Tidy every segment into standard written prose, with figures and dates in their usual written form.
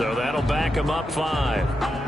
So that'll back him up 5.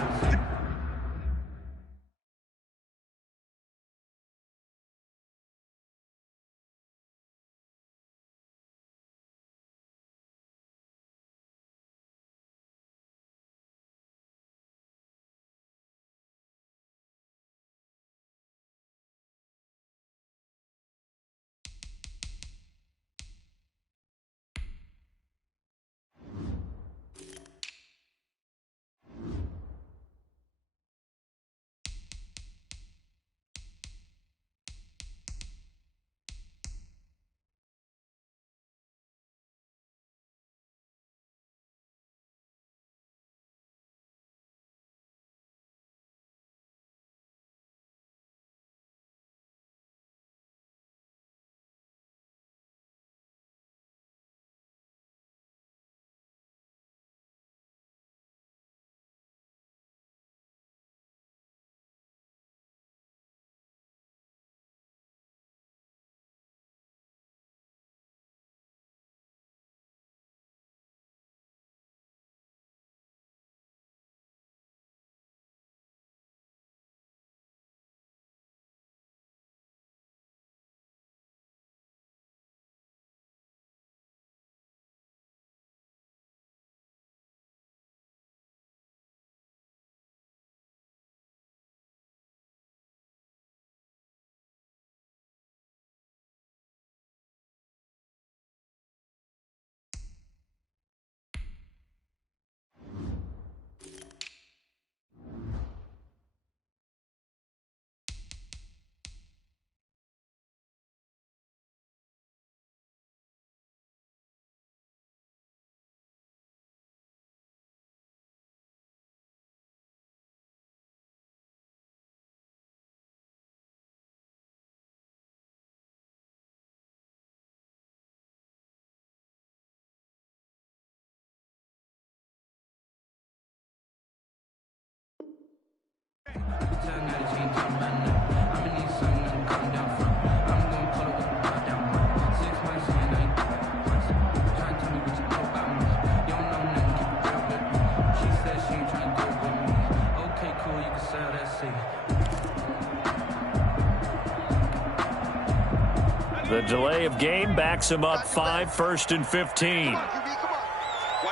The delay of game backs him up 5, 1st and 15. Watch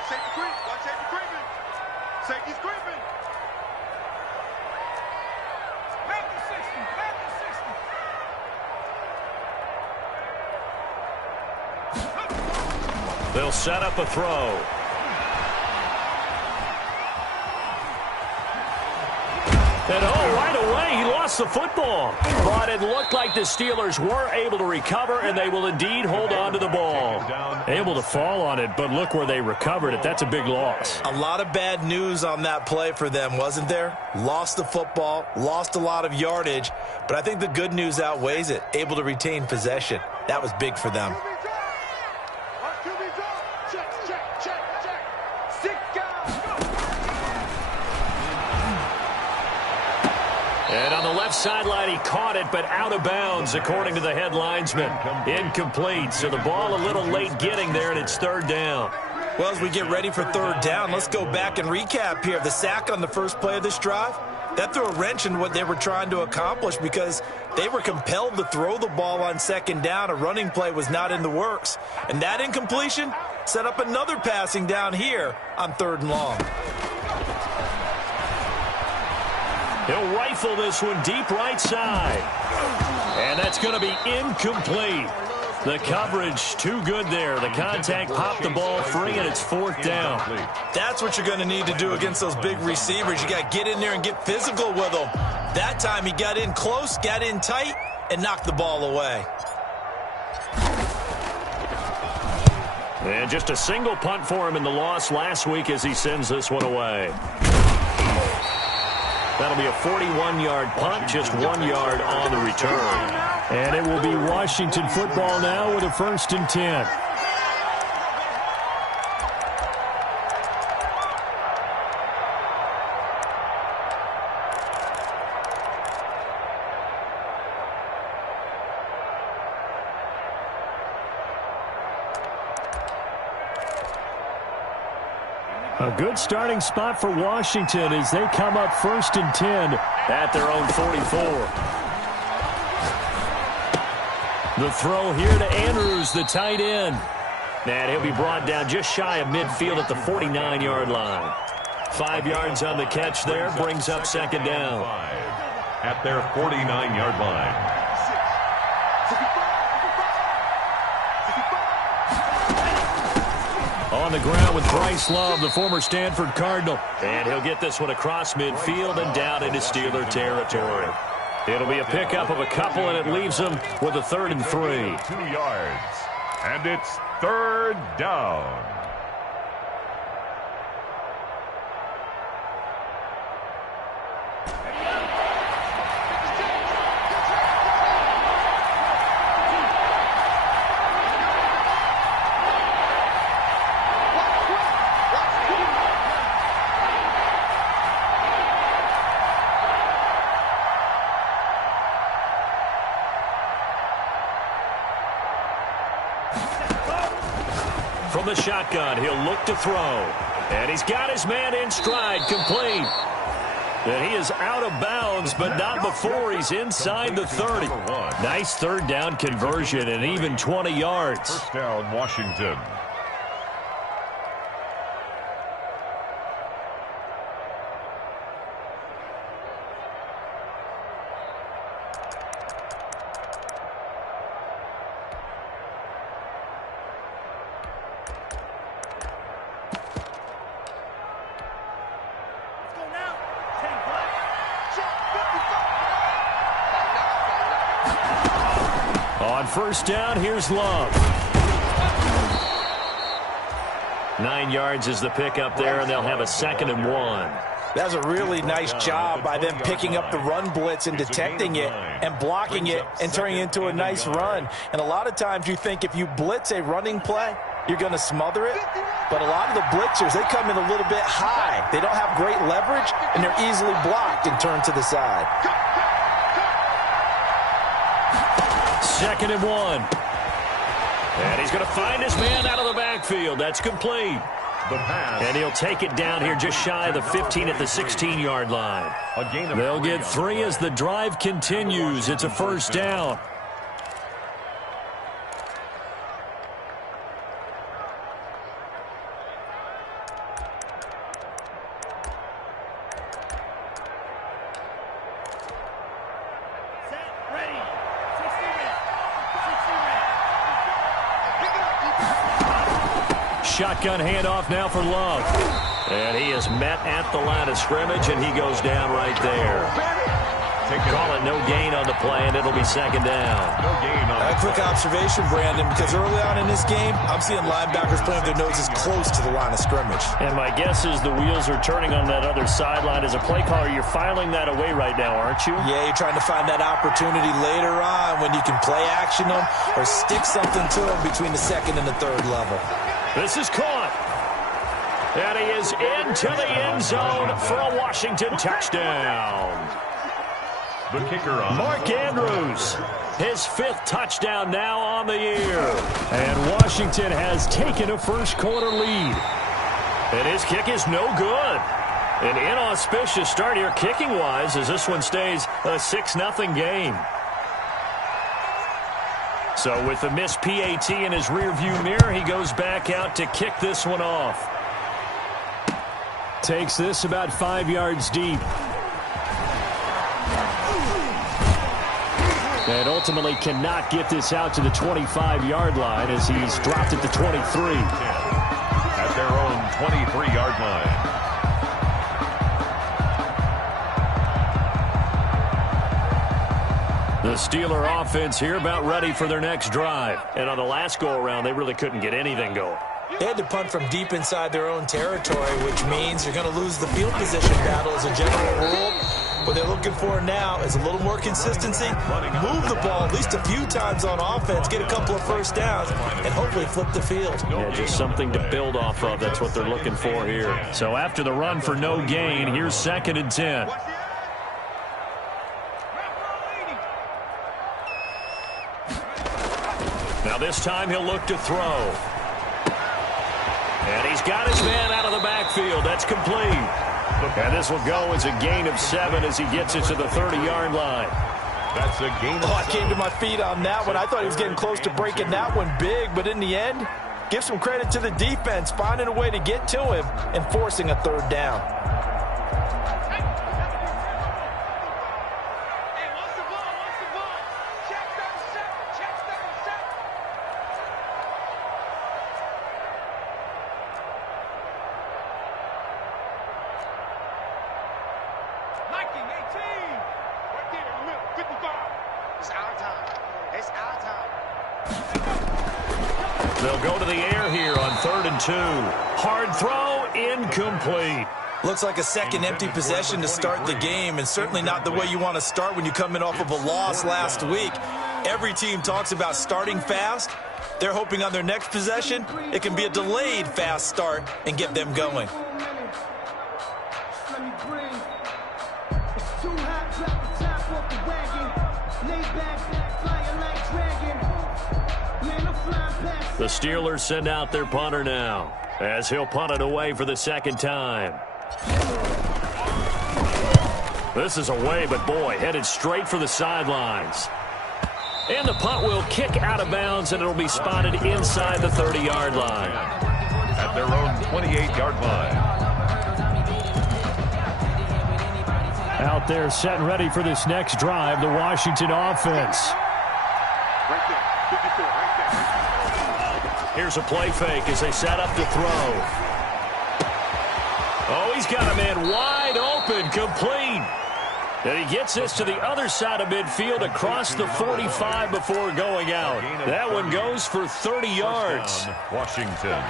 safety creep. Watch safety creeping. Safety's creeping. Back to 60. Back to 60. They'll set up a throw. And right away, he lost the football. But it looked like the Steelers were able to recover, and they will indeed hold on to the ball. Able to fall on it, but look where they recovered it. That's a big loss. A lot of bad news on that play for them, wasn't there? Lost the football, lost a lot of yardage, but I think the good news outweighs it. Able to retain possession. That was big for them. And on the left sideline, he caught it, but out of bounds, according to the head linesman. Incomplete, so the ball a little late getting there, and it's 3rd down. Well, as we get ready for 3rd down, let's go back and recap here. The sack on the first play of this drive, that threw a wrench in what they were trying to accomplish because they were compelled to throw the ball on 2nd down. A running play was not in the works. And that incompletion set up another passing down here on 3rd and long. He'll rifle this one deep right side. And that's going to be incomplete. The coverage too good there. The contact popped the ball free, and it's 4th down. That's what you're going to need to do against those big receivers. You got to get in there and get physical with them. That time he got in close, got in tight, and knocked the ball away. And just a single punt for him in the loss last week as he sends this one away. That'll be a 41-yard punt, just 1 yard on the return. And it will be Washington football now with a 1st and 10. A good starting spot for Washington as they come up 1st and 10 at their own 44. The throw here to Andrews, the tight end. And he'll be brought down just shy of midfield at the 49-yard line. 5 yards on the catch there, brings up 2nd down. At their 49-yard line. On the ground with Bryce Love, the former Stanford Cardinal. And he'll get this one across midfield and down into Steeler territory. It'll be a pickup of a couple, and it leaves them with a 3rd and 3. 2 yards. And it's 3rd down. From the shotgun, he'll look to throw. And he's got his man in stride, complete. And he is out of bounds, but not before he's inside the 30. Nice 3rd down conversion and even 20 yards. 1st down, Washington. On 1st down, here's Love. 9 yards is the pickup there, and they'll have a 2nd and 1. That's a really nice job by them picking up the run blitz and detecting it and blocking it and turning it into a nice run. And a lot of times you think if you blitz a running play, you're going to smother it. But a lot of the blitzers, they come in a little bit high. They don't have great leverage, and they're easily blocked and turned to the side. 2nd and 1. And he's going to find his man out of the backfield. That's complete. And he'll take it down here just shy of the 15 at the 16-yard line. They'll get 3 as the drive continues. It's a 1st down. Shotgun handoff now for Love. And he is met at the line of scrimmage, and he goes down right there. Call it no gain on the play, and it'll be 2nd down. No gain on A quick observation, Brandon, because early on in this game, I'm seeing linebackers playing with their noses close to the line of scrimmage. And my guess is the wheels are turning on that other sideline. As a play caller, you're filing that away right now, aren't you? Yeah, you're trying to find that opportunity later on when you can play action them or stick something to them between the 2nd and the 3rd level. This is caught. And he is into the end zone for a Washington touchdown. the kicker on. Mark Andrews, his 5th touchdown now on the year. And Washington has taken a first-quarter lead. And his kick is no good. An inauspicious start here kicking-wise as this one stays a 6-0 game. So with the missed PAT in his rearview mirror, he goes back out to kick this one off. Takes this about 5 yards deep. And ultimately cannot get this out to the 25-yard line as he's dropped at the 23. At their own 23-yard line. The Steeler offense here about ready for their next drive. And on the last go-around, they really couldn't get anything going. They had to punt from deep inside their own territory, which means you're going to lose the field position battle as a general rule. What they're looking for now is a little more consistency, move the ball at least a few times on offense, get a couple of first downs, and hopefully flip the field. Yeah, just something to build off of. That's what they're looking for here. So after the run for no gain, here's 2nd and 10. Now this time he'll look to throw. And he's got his man out of the backfield. That's complete. And this will go as a gain of 7 as he gets it to the 30-yard line. That's a gain of 7. I came to my feet on that one. I thought he was getting close to breaking that one big, but in the end, give some credit to the defense, finding a way to get to him and forcing a 3rd down. They'll go to the air here on 3rd and 2. Hard throw, incomplete. Looks like a second empty possession to start the game, and certainly not the way you want to start when you come in off of a loss last week. Every team talks about starting fast. They're hoping on their next possession, it can be a delayed fast start and get them going. The Steelers send out their punter now, as he'll punt it away for the 2nd time. This is away, but boy, headed straight for the sidelines. And the punt will kick out of bounds, and it'll be spotted inside the 30-yard line. At their own 28-yard line. Out there set and ready for this next drive, the Washington offense. Right there, 54, right there. Here's a play fake as they set up to throw. Oh, he's got a man wide open, complete. And he gets this to the other side of midfield across the 45 before going out. That one goes for 30 yards. Washington.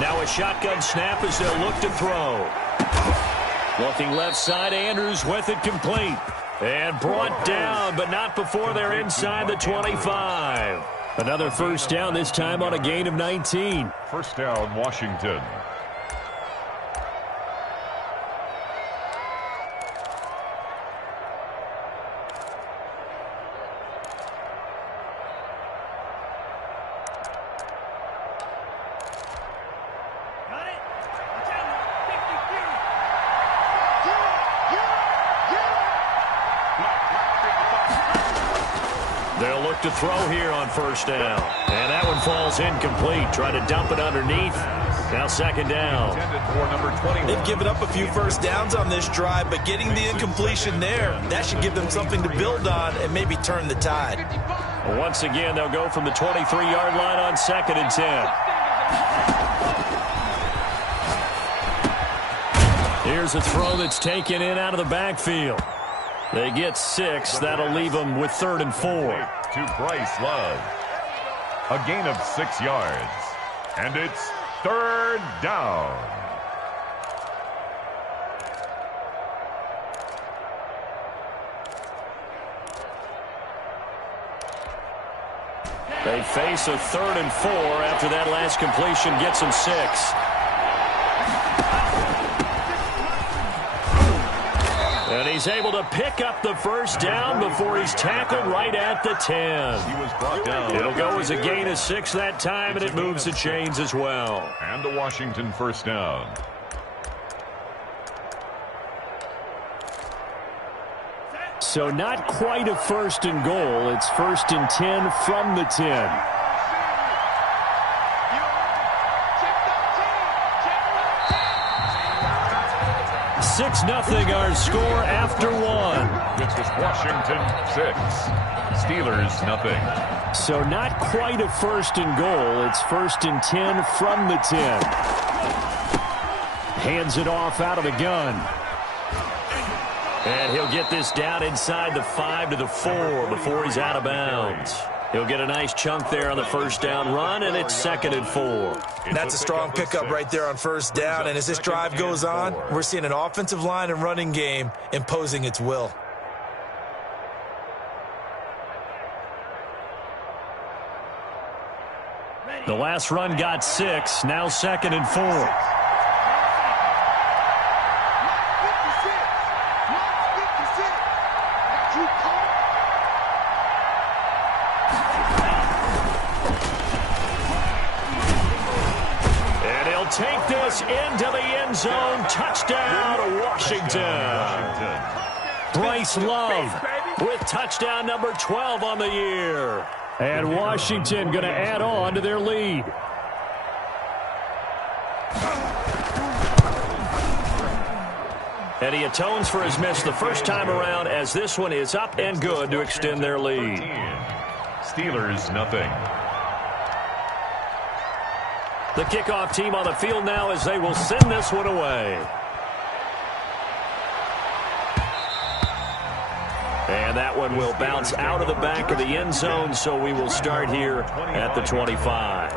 Now a shotgun snap as they'll look to throw. Looking left side, Andrews with it complete. And brought down, but not before they're inside the 25. Another 1st down, this time on a gain of 19. 1st down, Washington. They'll look to throw here on 1st down. And that one falls incomplete. Try to dump it underneath. Now 2nd down. They've given up a few 1st downs on this drive, but getting the incompletion there, that should give them something to build on and maybe turn the tide. Once again, they'll go from the 23-yard line on 2nd and 10. Here's a throw that's taken in out of the backfield. They get 6. That'll leave them with 3rd and 4. To Bryce Love. A gain of 6 yards. And it's 3rd down. They face a 3rd and 4 after that last completion gets them 6. And he's able to pick up the 1st down before he's tackled right at the 10. He was brought down. It'll go as a gain of 6 that time, and it moves the chains as well. And a Washington 1st down. So not quite a 1st and goal. It's 1st and 10 from the 10. 6-0 our score after 1. This is Washington 6. Steelers 0. So not quite a 1st and goal. It's 1st and 10 from the 10. Hands it off out of the gun. And he'll get this down inside the 5 to the 4 before he's out of bounds. He'll get a nice chunk there on the 1st down run, and it's 2nd and 4. That's a strong pickup right there on 1st down, and as this drive goes on, we're seeing an offensive line and running game imposing its will. The last run got 6, now 2nd and 4. zone. Touchdown, Washington. Bryce Love with touchdown number 12 on the year. And Washington going to add on to their lead. And he atones for his miss the first time around, as this one is up and good to extend their lead. Steelers, nothing. The kickoff team on the field now as they will send this one away. And that one will bounce out of the back of the end zone, so we will start here at the 25.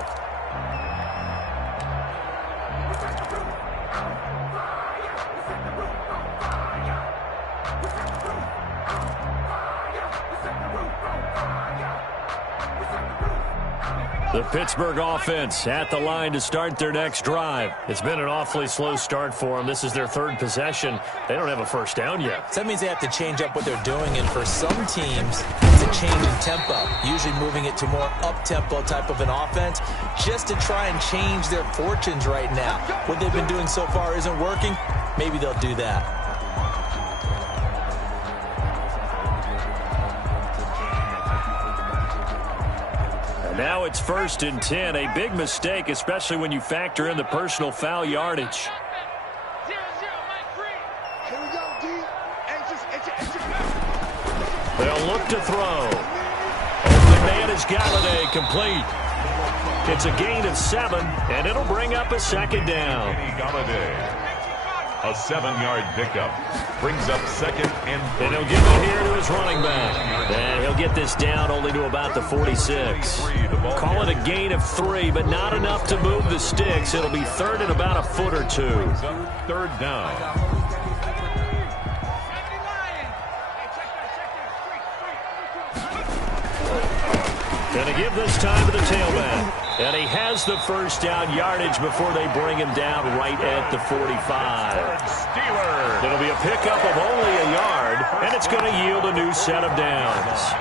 The Pittsburgh offense at the line to start their next drive. It's been an awfully slow start for them. This is their third possession. They don't have a first down yet. So that means they have to change up what they're doing, and for some teams, it's a change in tempo, usually moving it to more up-tempo type of an offense just to try and change their fortunes right now. What they've been doing so far isn't working. Maybe they'll do that. Now it's 1st and 10, a big mistake, especially when you factor in the personal foul yardage. They'll look to throw. Open man is Galladay, complete. It's a gain of 7, and it'll bring up a second down. Galladay. A 7-yard pickup. Brings up 2nd and 3. And he'll give it here to his running back. And he'll get this down only to about the 46. Call it a gain of 3, but not enough to move the sticks. It'll be 3rd and about a foot or 2. 3rd down. Going to give this time to the tailback. And he has the first down yardage before they bring him down right at the 45. Steelers. It'll be a pickup of only a yard, and it's going to yield a new set of downs.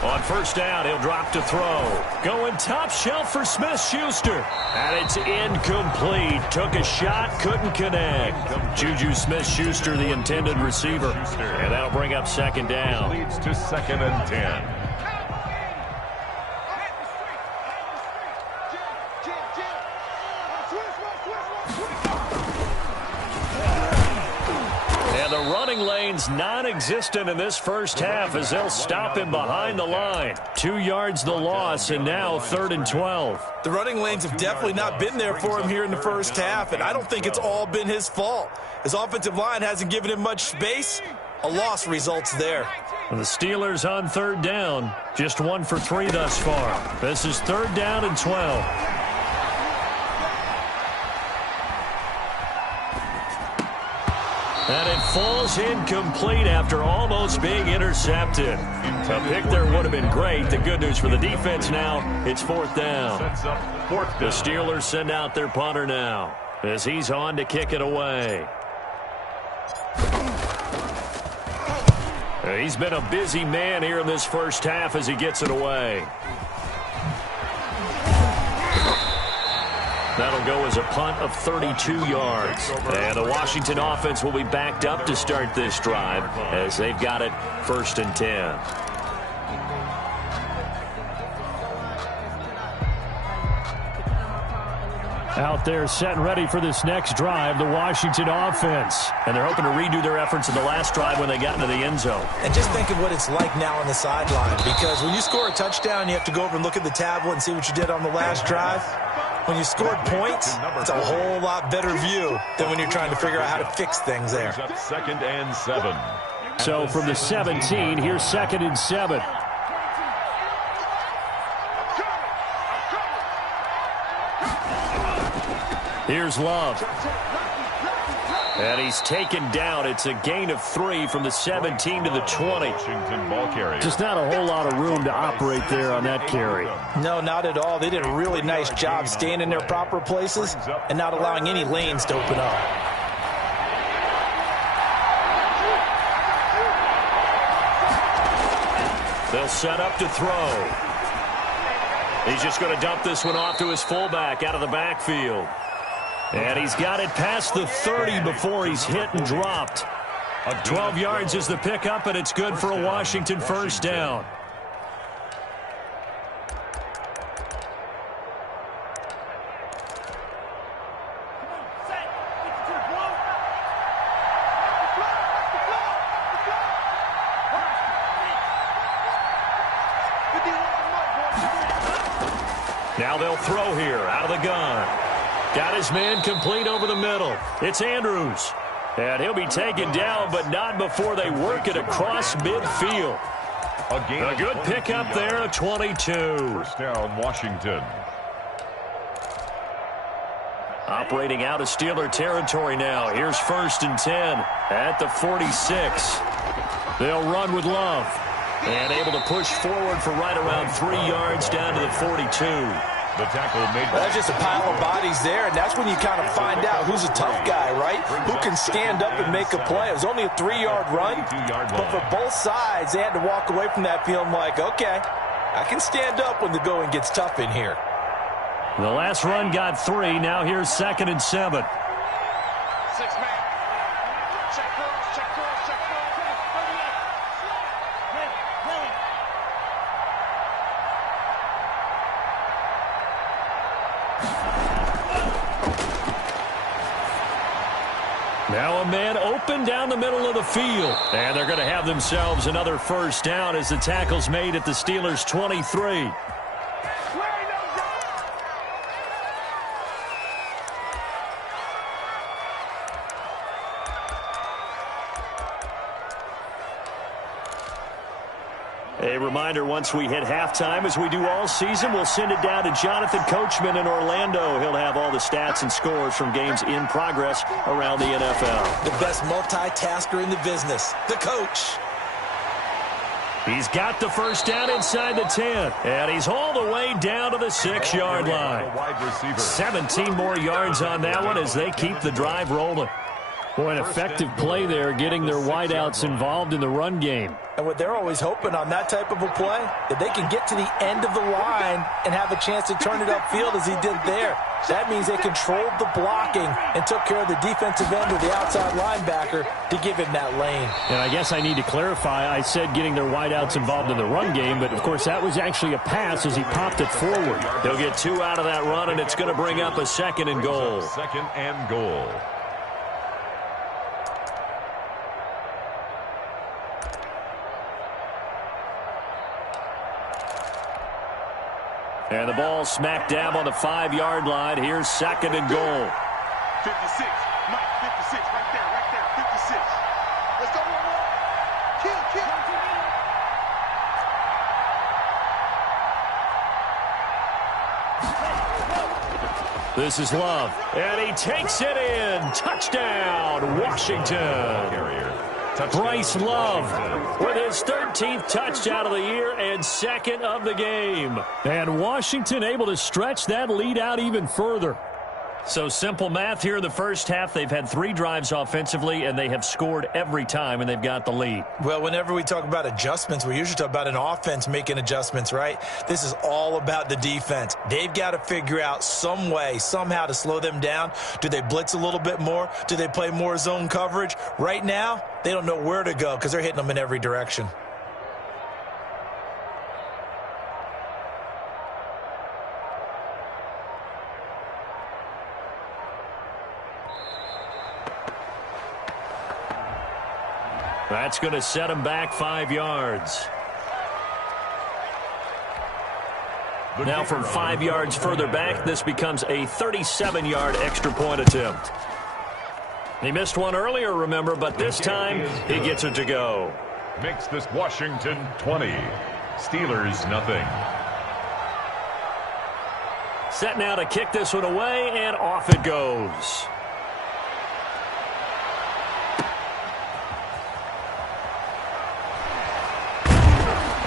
On first down, he'll drop to throw. Going top shelf for Smith-Schuster. And it's incomplete. Took a shot, couldn't connect. Juju Smith-Schuster, the intended receiver. And that'll bring up second down. Leads to 2nd and 10. The running lane's non-existent in this first half as they'll stop him behind the line. 2 yards the loss, and now 3rd and 12. The running lanes have definitely not been there for him here in the first half, and I don't think it's all been his fault. His offensive line hasn't given him much space. A loss results there. And the Steelers on 3rd down, just 1 for 3 thus far. This is 3rd down and 12. And it falls incomplete after almost being intercepted. A pick there would have been great. The good news for the defense now, it's 4th down. The Steelers send out their punter now as he's on to kick it away. He's been a busy man here in this first half as he gets it away. That'll go as a punt of 32 yards. And the Washington offense will be backed up to start this drive as they've got it 1st and 10. Out there set and ready for this next drive, the Washington offense. And they're hoping to redo their efforts in the last drive when they got into the end zone. And just think of what it's like now on the sideline, because when you score a touchdown, you have to go over and look at the tablet and see what you did on the last drive. When you scored points, it's a whole lot better view than when you're trying to figure out how to fix things there. 2nd and 7. So from the 17, here's 2nd and 7. Here's Love. And he's taken down. It's a gain of 3 from the 17 to the 20. Washington ball carrier. Just not a whole lot of room to operate there on that carry. No, not at all. They did a really nice job staying in their proper places and not allowing any lanes to open up. They'll set up to throw. He's just going to dump this one off to his fullback out of the backfield. And he's got it past the 30 before he's hit and dropped. 12 yards is the pickup, and it's good for a Washington first down. Now they'll throw here out of the gun. Got his man complete over the middle. It's Andrews. And he'll be taken down, but not before they work it across midfield. A good pickup there, a 22. First down, Washington. Operating out of Steeler territory now. Here's 1st and 10 at the 46. They'll run with Love. And able to push forward for right around 3 yards down to the 42. The tackle made. That's just a pile of bodies there, and that's when you kind of find out who's a tough guy, right? Who can stand up and make a play. It was only a 3-yard run, but for both sides, they had to walk away from that feeling like, okay, I can stand up when the going gets tough in here. The last run got 3. Now here's 2nd and 7. 6 man. Check cross, check cross, check cross. Now a man open down the middle of the field. And they're going to have themselves another first down as the tackle's made at the Steelers' 23. A reminder, once we hit halftime, as we do all season, we'll send it down to Jonathan Coachman in Orlando. He'll have all the stats and scores from games in progress around the NFL. The best multitasker in the business, the coach. He's got the first down inside the 10, and he's all the way down to the 6-yard line. 17 more yards on that one as they keep the drive rolling. Boy, an effective play there, getting their wideouts involved in the run game. And what they're always hoping on that type of a play, that they can get to the end of the line and have a chance to turn it upfield as he did there. That means they controlled the blocking and took care of the defensive end or the outside linebacker to give him that lane. And I guess I need to clarify, I said getting their wideouts involved in the run game, but of course that was actually a pass as he popped it forward. They'll get 2 out of that run, and it's going to bring up a 2nd and goal. 2nd and goal. And the ball smack dab on the 5-yard line. Here's 2nd and goal. 56. Mike, 56. Right there. 56. Let's go, one more. Kill. This is Love. And he takes it in. Touchdown, Washington. Bryce Love with his 13th touchdown of the year and 2nd of the game. And Washington able to stretch that lead out even further. So simple math here in the first half. They've had 3 drives offensively, and they have scored every time, and they've got the lead. Well, whenever we talk about adjustments, we usually talk about an offense making adjustments, right? This is all about the defense. They've got to figure out some way, somehow to slow them down. Do they blitz a little bit more? Do they play more zone coverage? Right now, they don't know where to go because they're hitting them in every direction. That's going to set him back 5 yards. Now from 5 yards further back, this becomes a 37-yard extra point attempt. He missed one earlier, remember, but this time he gets it to go. Makes this Washington 20. Steelers nothing. Set now to kick this one away, and off it goes.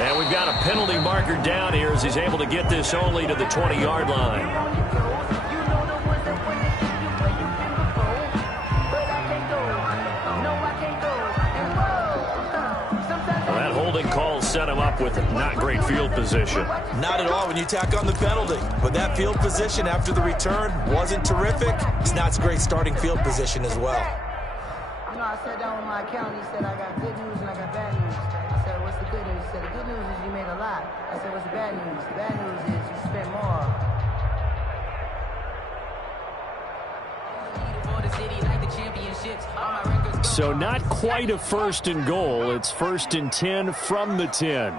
And we've got a penalty marker down here as he's able to get this only to the 20-yard line. Well, that holding call set him up with not great field position. Not at all when you tack on the penalty. But that field position after the return wasn't terrific. It's not great starting field position as well. You know, I sat down with my accountant. He said, I got good news and I got bad news. I said, what's the good news? He said, the good news is you made a lot. I said, what's the bad news? The bad news is you spent more. So not quite a first and goal. It's first and 10 from the 10.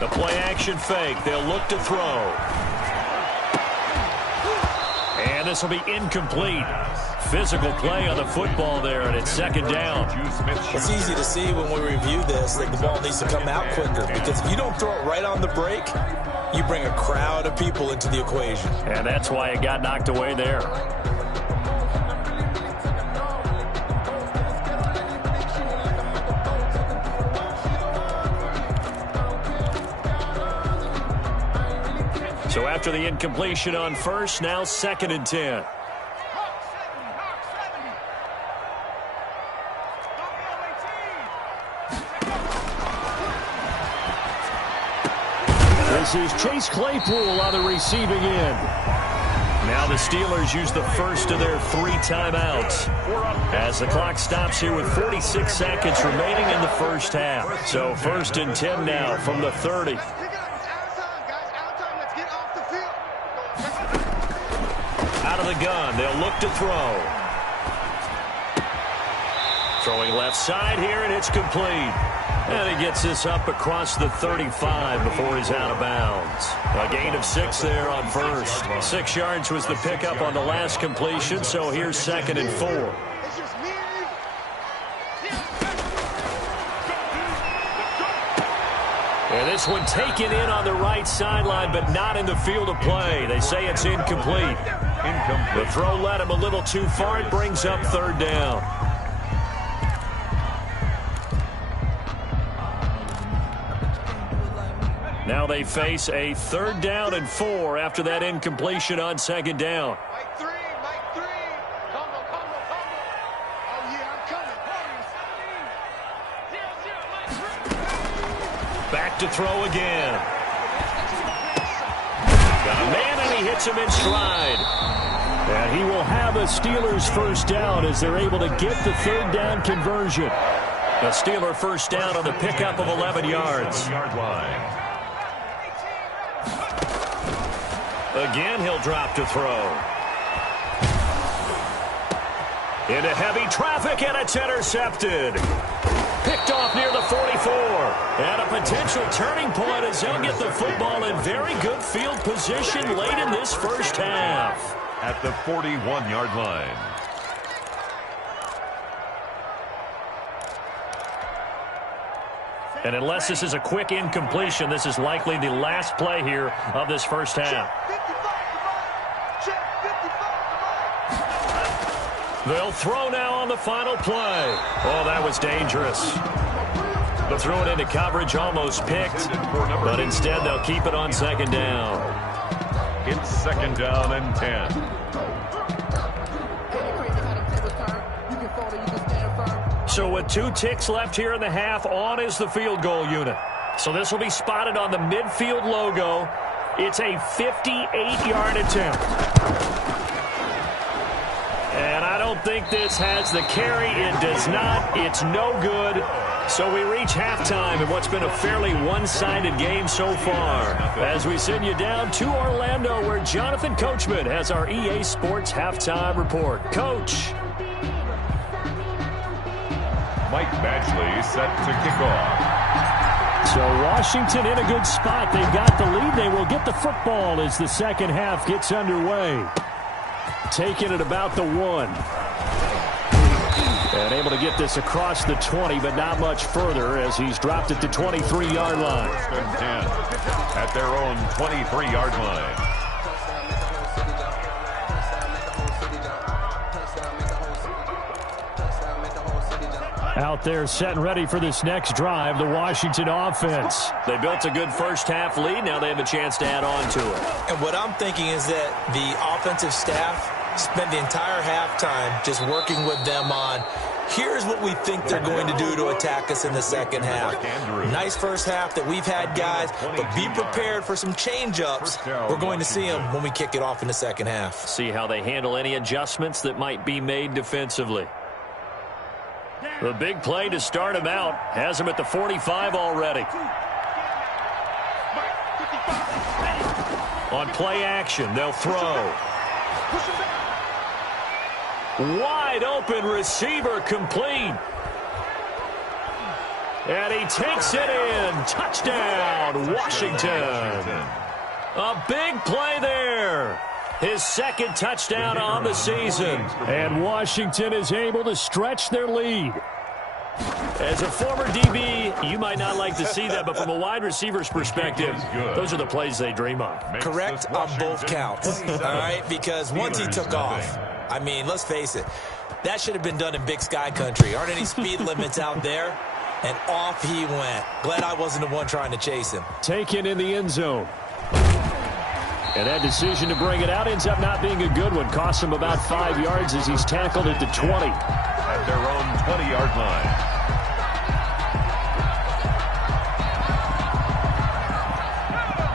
The play action fake. They'll look to throw. And this will be incomplete. Physical play on the football there, and it's second down. It's easy to see when we review this that the ball needs to come out quicker, because if you don't throw it right on the break, you bring a crowd of people into the equation. And that's why it got knocked away there. So after the incompletion on first, now second and 10. This is Chase Claypool on the receiving end. Now the Steelers use the first of their 3 timeouts as the clock stops here with 46 seconds remaining in the first half. So first and 10 now from the 30. Out of the gun, they'll look to throw. Throwing left side here, and it's complete. And he gets this up across the 35 before he's out of bounds. A gain of 6 there on first. 6 yards was the pickup on the last completion, so here's second and 4. And this one taken in on the right sideline, but not in the field of play. They say it's incomplete. The throw led him a little too far. It brings up third down. Now they face a 3rd down and 4 after that incompletion on second down. Mike 3. Combo. Oh, yeah, I'm coming. Back to throw again. Got a man, and he hits him in stride. And he will have a Steelers first down as they're able to get the 3rd down conversion. A Steeler first down on the pickup of 11 yards. Again, he'll drop to throw. Into heavy traffic, and it's intercepted. Picked off near the 44. And a potential turning point as he'll get the football in very good field position late in this first half. At the 41-yard line. And unless this is a quick incompletion, this is likely the last play here of this first half. They'll throw now on the final play. Oh, that was dangerous. They'll throw it into coverage, almost picked, but instead they'll keep it on second down. It's second down and 10. So with 2 ticks left here in the half, on is the field goal unit. So this will be spotted on the midfield logo. It's a 58-yard attempt. And I don't think this has the carry. It does not. It's no good. So we reach halftime in what's been a fairly one-sided game so far. As we send you down to Orlando, where Jonathan Coachman has our EA Sports halftime report. Coach. Mike Badgley set to kick off. So Washington in a good spot. They've got the lead. They will get the football as the second half gets underway. Taking it about the 1. And able to get this across the 20, but not much further as he's dropped it to 23-yard line. First and 10 at their own 23-yard line. Out there set and ready for this next drive, the Washington offense. They built a good first-half lead. Now they have a chance to add on to it. And what I'm thinking is that the offensive staff spent the entire halftime just working with them on, here's what we think they're going to do to attack us in the second half. Nice first half that we've had, guys, but be prepared for some change-ups. We're going to see them when we kick it off in the second half. See how they handle any adjustments that might be made defensively. The big play to start him out has him at the 45 already. On play action, they'll throw. Wide open receiver complete. And he takes it in. Touchdown, Washington. A big play there. His second touchdown on the season. And Washington is able to stretch their lead. As a former DB, you might not like to see that, but from a wide receiver's perspective, those are the plays they dream of. Correct on both counts, all right? Because once he took off, I mean, let's face it, that should have been done in Big Sky Country. Aren't any speed limits out there? And off he went. Glad I wasn't the one trying to chase him. Taken in the end zone. And that decision to bring it out ends up not being a good one. Costs him about 5 yards as he's tackled at the 20. At their own 20-yard line.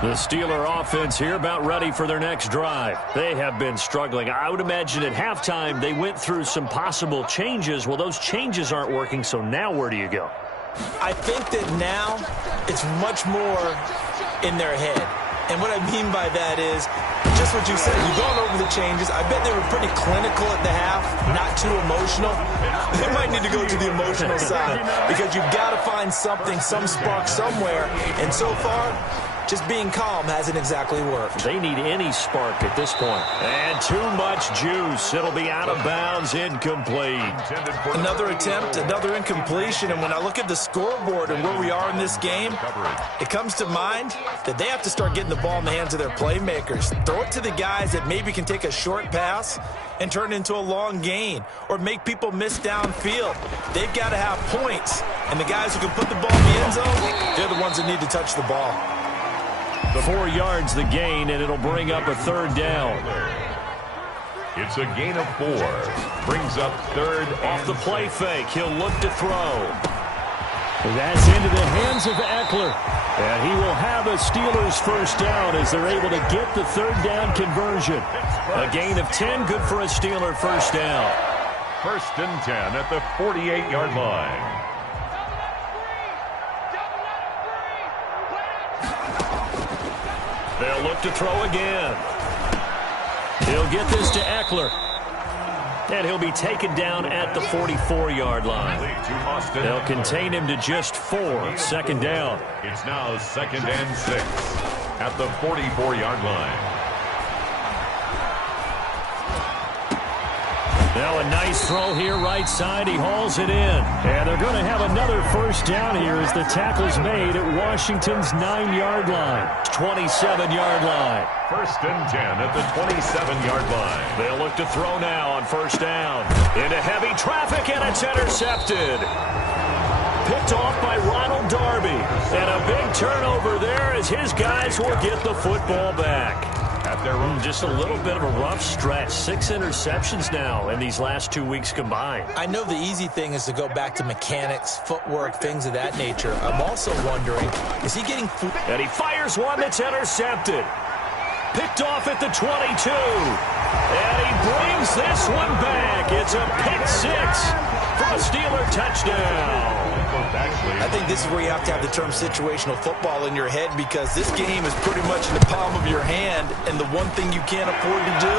The Steeler offense here about ready for their next drive. They have been struggling. I would imagine at halftime they went through some possible changes. Well, those changes aren't working, so now where do you go? I think that now it's much more in their head. And what I mean by that is just what you said. You've gone over the changes. I bet they were pretty clinical at the half, not too emotional. They might need to go to the emotional side because you've got to find something, some spark somewhere. And so far, just being calm hasn't exactly worked. They need any spark at this point. And too much juice. It'll be out of bounds, incomplete. Another attempt, another incompletion. And when I look at the scoreboard and where we are in this game, it comes to mind that they have to start getting the ball in the hands of their playmakers. Throw it to the guys that maybe can take a short pass and turn it into a long gain or make people miss downfield. They've got to have points. And the guys who can put the ball in the end zone, they're the ones that need to touch the ball. 4 yards the gain, and it'll bring up a third down. It's a gain of 4. Brings up third off the play fake. He'll look to throw. That's into the hands of Eckler. And he will have a Steelers first down as they're able to get the third down conversion. A gain of 10, good for a Steeler first down. First and 10 at the 48-yard line. They'll look to throw again. He'll get this to Eckler. And he'll be taken down at the 44-yard line. They'll contain him to just 4. Second down. It's now second and 6 at the 44-yard line. Now a nice throw here right side. He hauls it in. And they're going to have another first down here as the tackle's made at Washington's 9-yard line. 27-yard line. First and 10 at the 27-yard line. They'll look to throw now on first down. Into heavy traffic, and it's intercepted. Picked off by Ronald Darby. And a big turnover there as his guys will get the football back. At their own. Just a little bit of a rough stretch. 6 interceptions now in these last 2 weeks combined. I know the easy thing is to go back to mechanics, footwork, things of that nature. I'm also wondering, is he getting... And he fires one that's intercepted. Picked off at the 22. And he brings this one back. It's a pick 6 for a Steeler touchdown. I think this is where you have to have the term situational football in your head because this game is pretty much in the palm of your hand, and the one thing you can't afford to do,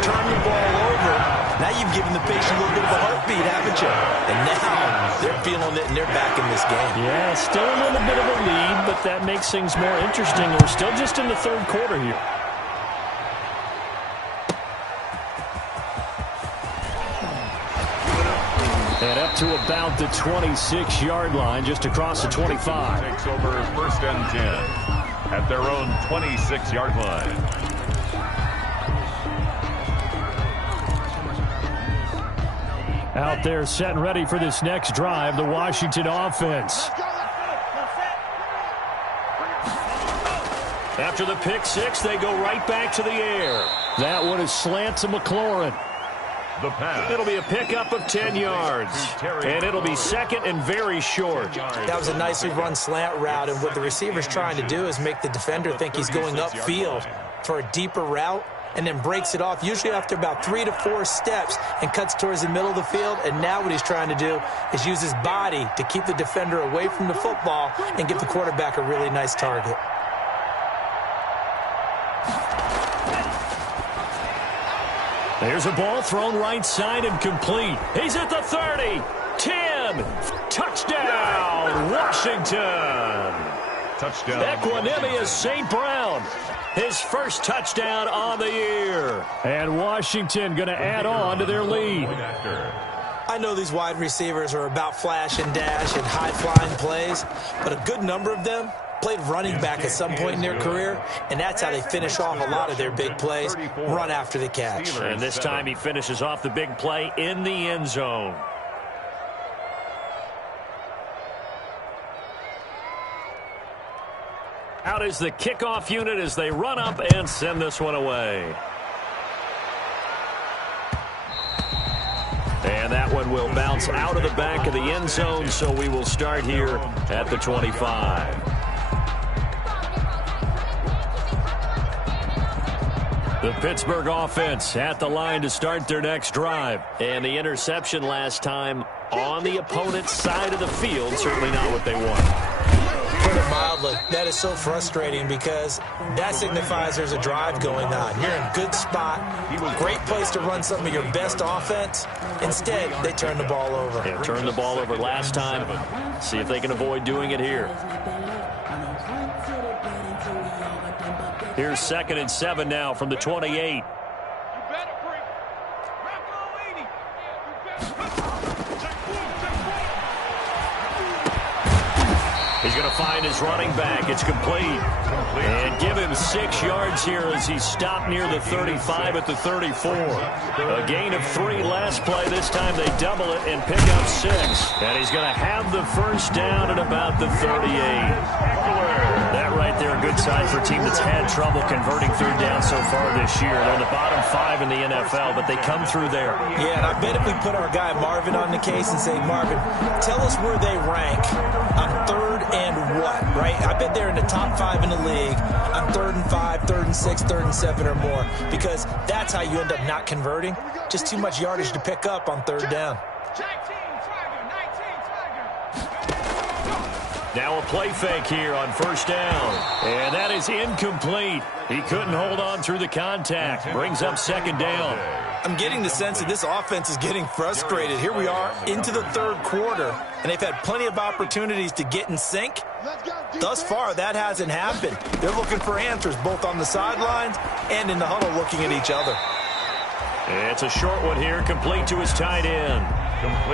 turn the ball over. Now you've given the patient a little bit of a heartbeat, haven't you? And now they're feeling it, and they're back in this game. Yeah, still a little bit of a lead, but that makes things more interesting. We're still just in the third quarter here. And up to about the 26-yard line, just across the 25. Takes over first and 10 at their own 26-yard line. Out there set and ready for this next drive, the Washington offense. After the pick six, they go right back to the air. That one is slant to McLaurin. The pass. It'll be a pickup of 10 yards. And it'll be second and very short. That was a nicely run slant route, and what the receiver's trying to do is make the defender think he's going upfield for a deeper route, and then breaks it off, usually after about 3 to 4 steps, and cuts towards the middle of the field. And now what he's trying to do is use his body to keep the defender away from the football and give the quarterback a really nice target. There's a ball thrown right side and complete. He's at the 30, 10, touchdown, Washington. Touchdown. Equanimous St. Brown, his first touchdown on the year. And Washington going to add on to their lead. I know these wide receivers are about flash and dash and high-flying plays, but a good number of them played running back at some point in their career, and that's how they finish off a lot of their big plays, run after the catch. And this time he finishes off the big play in the end zone. Out is the kickoff unit as they run up and send this one away. And that one will bounce out of the back of the end zone, so we will start here at the 25. The Pittsburgh offense at the line to start their next drive. And the interception last time on the opponent's side of the field, certainly not what they want. Put it mildly, that is so frustrating because that signifies there's a drive going on. You're in a good spot, great place to run some of your best offense. Instead, they turn the ball over. Yeah, turned the ball over last time. See if they can avoid doing it here. Here's 2nd and 7 now from the 28. He's going to find his running back. It's complete. And give him 6 yards here as he's stopped near the 35 at the 34. A gain of 3 last play. This time they double it and pick up 6. And he's going to have the first down at about the 38. That right there, a good sign for a team that's had trouble converting third down so far this year. They're in the bottom 5 in the NFL, but they come through there. Yeah, and I bet if we put our guy Marvin on the case and say, Marvin, tell us where they rank on 3rd and what, right? I bet they're in the top 5 in the league on 3rd and 5, 3rd and 6, 3rd and 7 or more, because that's how you end up not converting. Just too much yardage to pick up on 3rd down. Now a play fake here on 1st down. And that is incomplete. He couldn't hold on through the contact. Brings up 2nd down. I'm getting the sense that this offense is getting frustrated. Here we are into the 3rd quarter, and they've had plenty of opportunities to get in sync. Thus far, that hasn't happened. They're looking for answers both on the sidelines and in the huddle looking at each other. It's a short one here, complete to his tight end.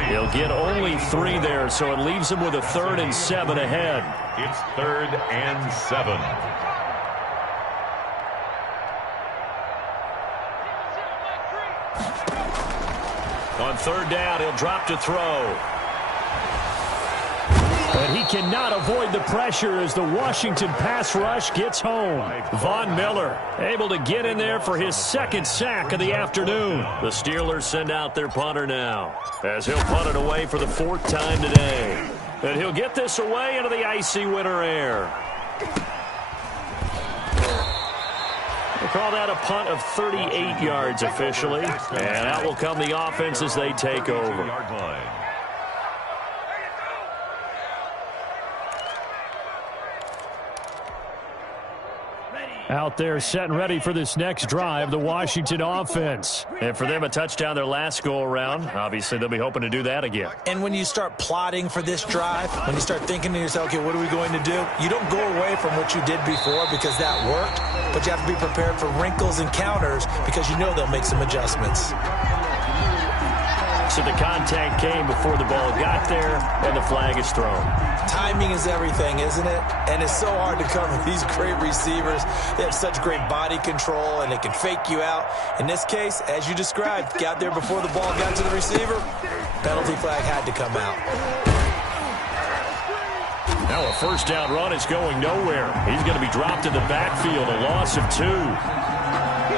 He'll get only 3 there, so it leaves him with a 3rd and 7 ahead. It's 3rd and 7. On 3rd down, he'll drop to throw. But he cannot avoid the pressure as the Washington pass rush gets home. Von Miller able to get in there for his 2nd sack of the afternoon. The Steelers send out their punter now as he'll punt it away for the 4th time today. And he'll get this away into the icy winter air. We'll call that a punt of 38 yards officially. And out will come the offense as they take over. Out there set and ready for this next drive, the Washington offense. And for them, a touchdown their last go-around. Obviously, they'll be hoping to do that again. And when you start plotting for this drive, when you start thinking to yourself, okay, what are we going to do? You don't go away from what you did before because that worked, but you have to be prepared for wrinkles and counters because you know they'll make some adjustments. So the contact came before the ball got there, and the flag is thrown. Timing is everything, isn't it? And it's so hard to cover these great receivers. They have such great body control, and they can fake you out. In this case, as you described, got there before the ball got to the receiver. Penalty flag had to come out. Now a first down run is going nowhere. He's going to be dropped in the backfield, a loss of 2.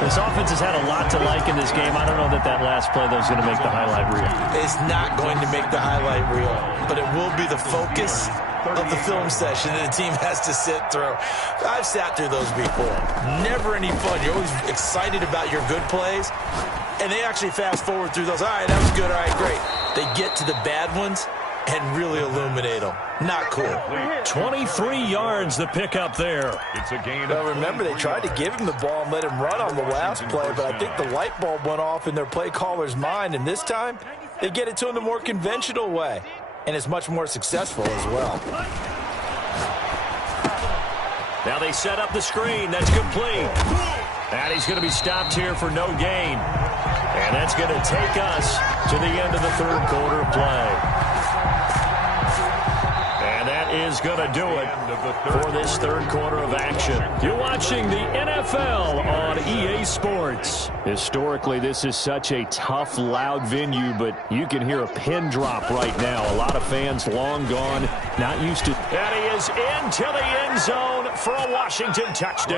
This offense has had a lot to like in this game. I don't know that last play, though, is going to make the highlight reel. It's not going to make the highlight reel, but it will be the focus of the film session that the team has to sit through. I've sat through those before. Never any fun. You're always excited about your good plays, and they actually fast forward through those. All right, that was good. All right, great. They get to the bad ones and really illuminate them. Not cool. 23 yards the pickup there. It's a gain. Well, remember, they tried to give him the ball and let him run on the last play, but I think the light bulb went off in their play caller's mind, and this time they get it to him the more conventional way, and it's much more successful as well. Now they set up the screen. That's complete. And he's going to be stopped here for no gain. And that's going to take us to the end of the third quarter of play. And that is going to do it for this third quarter of action. You're watching the NFL on EA Sports. Historically, this is such a tough, loud venue, but you can hear a pin drop right now. A lot of fans long gone, not used to. And he is into the end zone for a Washington touchdown.